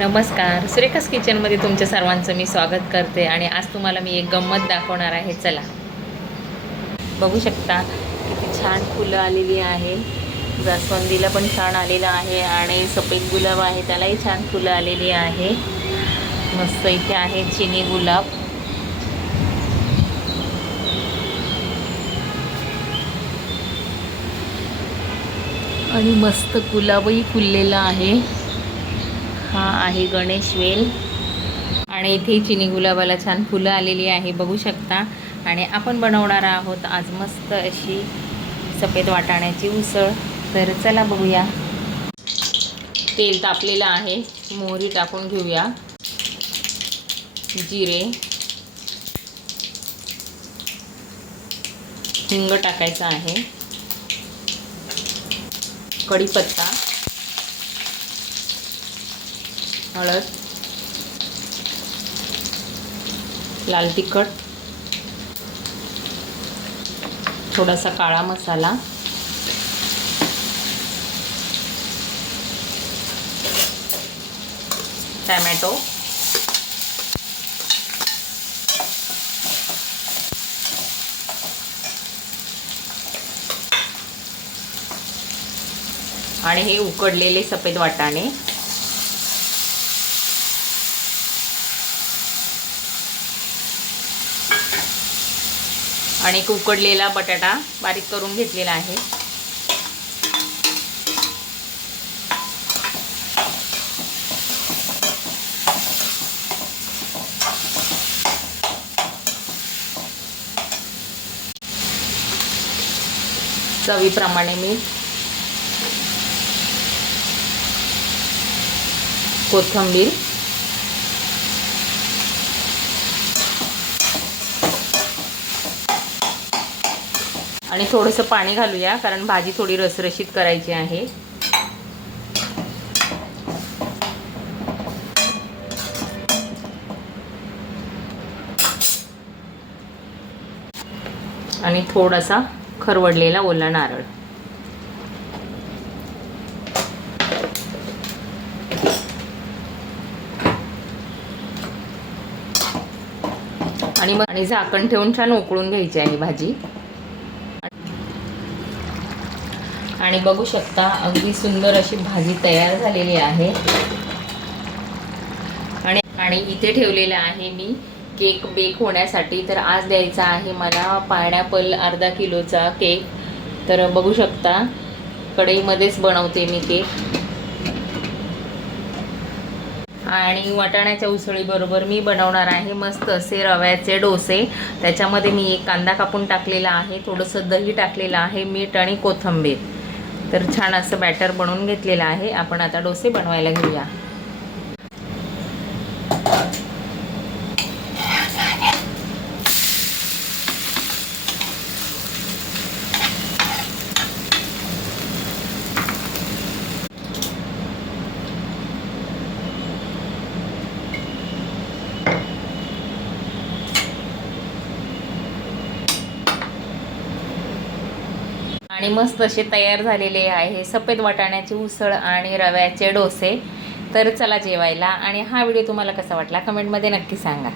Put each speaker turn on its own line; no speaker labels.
नमस्कार. सुरेखास किचनमध्ये तुमच्या सर्वांचं मी स्वागत करते आणि आज तुम्हाला मी एक गंमत दाखवणार आहे. चला. बघू शकता किती छान फुलं आलेली आहे. जास्वंदीला पण छान आलेलं आहे आणि सफेद गुलाब आहे त्यालाही छान फुलं आलेली आहे. मस्त इथे आहे चिनी गुलाब. आणि मस्त गुलाबही फुललेला आहे. हा आहे गणेश वेल. आणि इथे चिनी गुलाबाला छान फुलं आलेली आहे बघू शकता. आणि आपण बनवणार आहोत आज मस्त अशी सफेद वाटाण्याची उसळ. तर चला बघूया. तेल तापलेलं आहे मोहरी टाकून घेऊया. जिरे. हिंग टाकायचं आहे. कढीपत्ता. हळद लाल तिखट थोडासा काळा मसाला टॅमॅटो आणि हे उकडलेले सफेद वाटाणे. आणि उकडलेला बटाटा बारीक करून घेतलेला आहे. चवीप्रमाणे मी कोथिंबीर आणि थोडंसं पाणी घालूया कारण भाजी थोडी रसरशीत करायची आहे. आणि थोडासा खरवडलेला ओला नारळ. आणि मग आणि झाकण ठेवून छान उकळून घ्यायची आहे भाजी. आणि बघू शकता अगदी सुंदर अशी भाजी तयार झालेली आहे. आणि आणि इथे ठेवलेलं आहे मी केक बेक होण्यासाठी. तर आज द्यायचा आहे मला पायनॅपल अर्धा किलोचा केक. तर बघू शकता कढईमध्येच बनवते मी केक. आणि वाटाण्याच्या उसळीबरोबर मी बनवणार आहे मस्त असे रव्याचे डोसे. त्याच्यामध्ये मी एक कांदा कापून टाकलेला आहे थोडंसं दही टाकलेलं आहे मीठ आणि कोथिंबीर. तर छान असं बॅटर बनवून घेतलेलं आहे. आपण आता डोसे बनवायला घेऊया. आणि मस्त असे तयार झालेले आहे. सफेद वाटाण्याची उसळ आणि रव्याचे डोसे. तर चला जेवायला. आणि हा व्हिडिओ तुम्हाला कसा वाटला? कमेंटमध्ये नक्की सांगा.